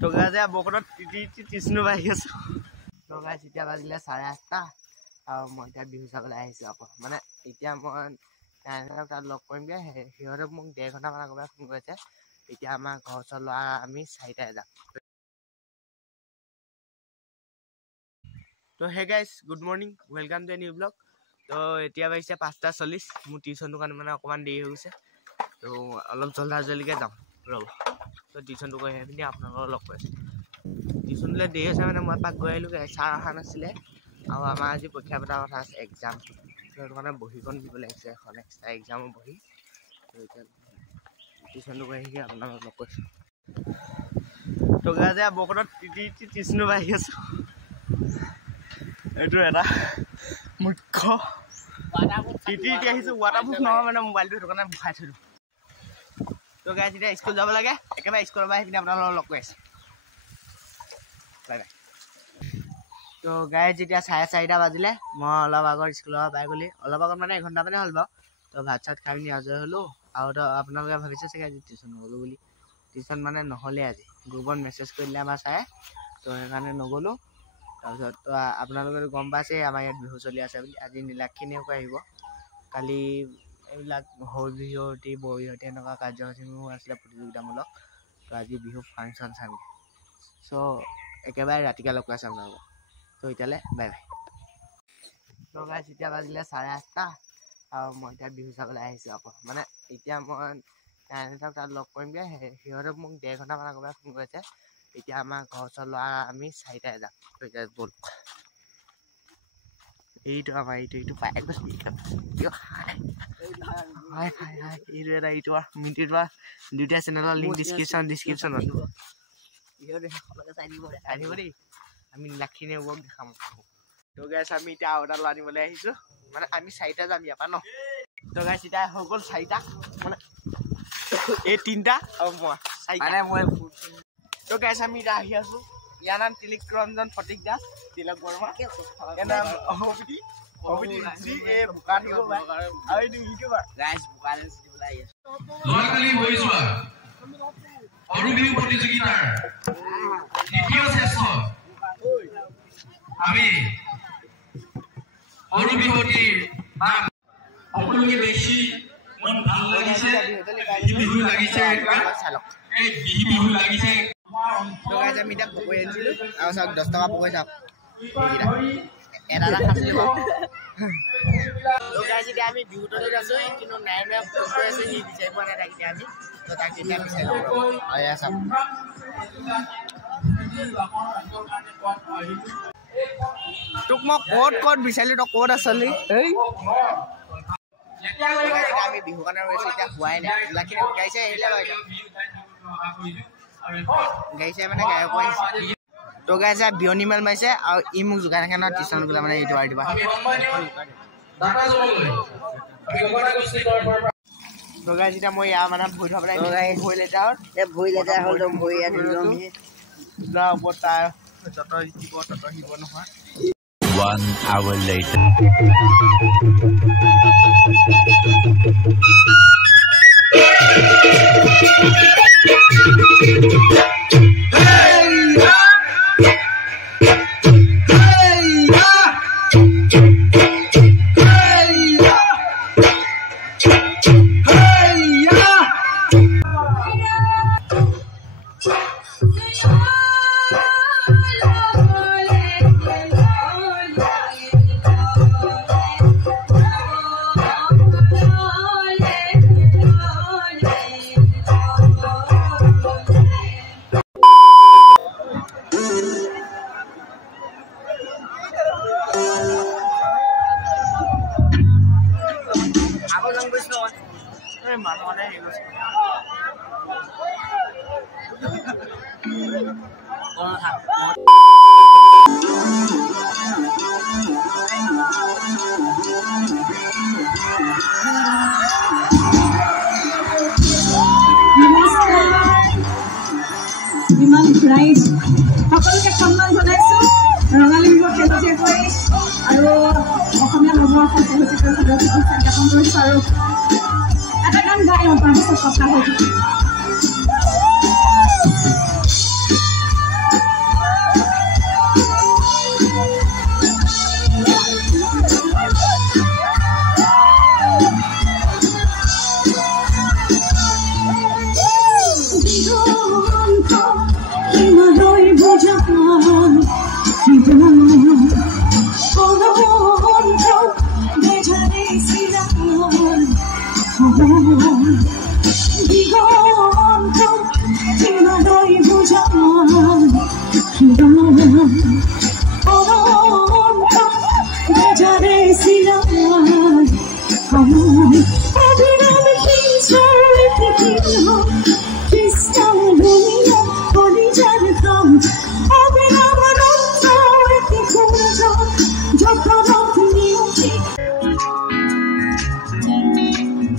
তো গাইজ বৰষুণত টিচনো বাঢ়ি আছো। তো গাইজ এতিয়া বাজিলে 8:30 আৰু মই এতিয়া বিহু চাবলৈ আহিছোঁ আকৌ। মানে এতিয়া মই তাত লগ কৰিমগৈ। সিহঁতে মোক 1.5 ঘণ্টামান আগৰ পৰা ফোন কৰিছে। এতিয়া আমাৰ ঘৰ ওচৰ ল'ৰা আমি 4টাই যাম। তো hey guys good morning, welcome to a new blog. তো এতিয়া বাজিছে 5:40। মোৰ টিউশ্যনটোৰ কাৰণে মানে অকণমান দেৰি হৈ গৈছে। তো অলপ জল্দিকৈ যাম ৰ'ব। তো টিউশ্যনটো কৰি আহি পিনি আপোনালোকক লগ কৰিছোঁ। টিউশ্যনলৈ দেৰি হৈছে মানে মই এপাক গৈ আহিলোঁ। ছাৰ অহা নাছিলে আৰু আমাৰ আজি পৰীক্ষা পতাৰ কথা আছে, এক্সাম। সেইটো কাৰণে বহীখন দিব লাগিছে, এখন এক্সট্ৰা এক্সামৰ বহী। তো এতিয়া টিউশ্যনটো কৰি আহি আপোনালোকক লগ কৰিছোঁ। তো গাইজ বৰষুণত টিচনো বাঢ়ি আছোঁ। এইটো এটা মুখ্য আহিছোঁ। ৱাটাৰপ্ৰুফ নহয় মানে মোবাইলটো, সেইটো কাৰণে ভৰাই থৈ দিওঁ। তো গাইজ এতিয়া স্কুল যাব লাগে। একেবাৰে স্কুলৰ পৰা আহি পিনি আপোনালোকক লগ কৰি আছোঁ। Bye bye. তো গাইজ এতিয়া 4:30 বাজিলে। মই অলপ আগত স্কুলৰ পৰা পাই গ'লি। অলপ আগত মানে 1 ঘণ্টামানে হ'ল বাৰু। তো ভাত চাত খাই পিনি আজৰি হ'লোঁ। আৰু তো আপোনালোকে ভাবিছে চাগে আজি টিউশ্যন নগ'লোঁ বুলি। টিউশ্যন মানে নহ'লে আজি গ্ৰুপত মেছেজ কৰি দিলে আমাৰ ছাৰে। তো সেইকাৰণে নগ'লোঁ। তাৰপিছত তো আপোনালোকে গম পাইছে আমাৰ ইয়াত বিহু চলি আছে বুলি। আজি নীলাক্ষী নেওগ আহিব। কালি এইবিলাক সৰু বিহুৱতী বৰবিহুৱতী এনেকুৱা কাৰ্যসূচীবোৰ আছিলে প্ৰতিযোগিতামূলক। তো আজি বিহু ফাংচন চামগৈ। চ' একেবাৰে ৰাতিকৈ লগ পাইছোঁ আপোনালোকক। তো এতিয়ালৈ বাই বাই। তো গাইজ এতিয়া বাজিলে 8:30 আৰু মই এতিয়া বিহু চাবলৈ আহিছোঁ আকৌ। মানে এতিয়া মই তাত লগ কৰিমগৈ। সিহঁতে মোক 1.5 ঘণ্টামান আগৰ পৰা ফোন কৰিছে। এতিয়া আমাৰ ঘৰ ওচৰ ল'ৰা আমি 4টাই যাম। তো এতিয়া ব'ল। এইটো আমাৰ এইটো পাই গৈছে। এইটো মিনিটৰ দুইটা চেনেলৰ লিংক ডিছক্ৰিপশ্যনত আহিব দেই। আমি নীলাক্ষী নেওগক দেখাম। তো গাইজ আমি এতিয়া আৰু এটা ল'ৰা আনিবলৈ আহিছোঁ। মানে আমি 4টা যাম ইয়াৰ পৰা ন। তো গাইজ এতিয়া হৈ গ'ল 4টা, মানে এই 3টা আৰু মই 4টা। তো গাইজ আমি এতিয়া আহি আছোঁ। ইয়াৰ নাম তিলক ৰঞ্জন ফটিক দাস, তিলক বৰ্মা। ইয়াৰ নাম যোৱাকালি হৈ যোৱা সৰু বিহু প্ৰতিযোগিতাৰ দ্বিতীয় ছেছন আমি সৰু বিহুৱতীৰ নাম সকলোকে দেখি মন ভাল লাগিছে। বিহু লাগিছে, এই বিহু লাগিছে। তো গাইজ আমি এতিয়া পকৰি আনিছিলোঁ আৰু চাওক 10 টকা পকৰি চাওক। এটা খাইছিলোঁ বাৰু। তো গাইজ এতিয়া আমি বিহুতলীত আছোঁ, কিন্তু নাইনে ফোন কৰি আছে, সি বিচাৰি পোৱা নাই তাক। এতিয়া আমি তো তাক এতিয়া বিচাৰি ল'ব আৰু এয়া চাওক। তোক মই ক'ত বিচাৰিলোঁ, তই ক'ত আছলি? আমি বিহু কাৰণে ৰৈছোঁ, এতিয়া হোৱাই নাই। নীলাক্ষী গাইছে আহিলে বাৰু এতিয়া। গাইছে মানে গায়ক আহিছে। তো গাইছে বিয়নী মেল মাৰিছে আৰু ই মোক জোকাই থাকে নহয় টিউশ্যন বোলে মানে এইটো আৰু দিবা। তো গাইজ এতিয়া মই ইয়াৰ মানে ভৰি থবলৈ ভৰি লেটাৰ হ'ল ভৰি ওপৰত তাৰ যত দিব তত শিব নহয়। 1 hour later. ৰাইজ সকলোকে সন্মান জনাইছোঁ। ৰঙালী বিহু শেহতীয়া কৰি আৰু অসমীয়া নৱবৰ্ষৰ শেহতীয়া উদযাপন কৰিছোঁ। আৰু এটা গান গাই তাৰপিছত কথা হৈ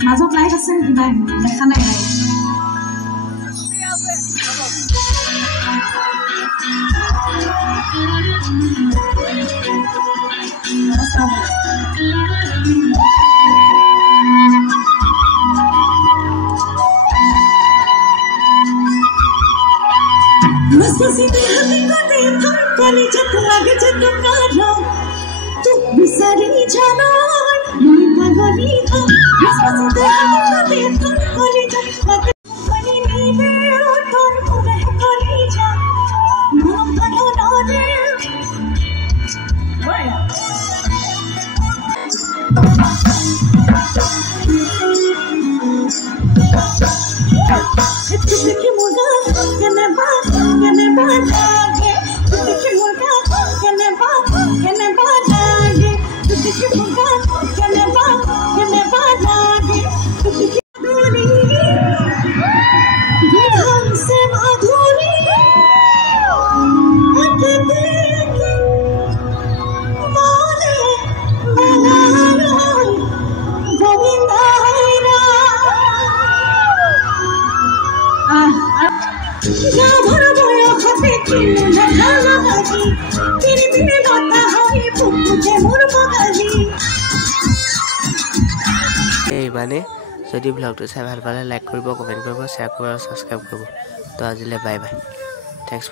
মাজত লাইট আছে নাই দেখা নাই মানে যদি ব্লগটো চাই ভাল পালে লাইক কৰিব কমেন্ট কৰিব শ্বেয়াৰ কৰিব আৰু সাবস্ক্ৰাইব কৰিব তো আজিলে বাই বাই থ্যাঙ্কস